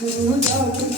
Good luck.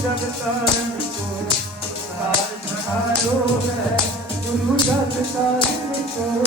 ਜਗ ਤਾਰਨ ਕੋ ਤਾਰ ਧਾਰੋ ਹੈ ਗੁਰੂ ਜਗ ਤਾਰਨ ਕੋ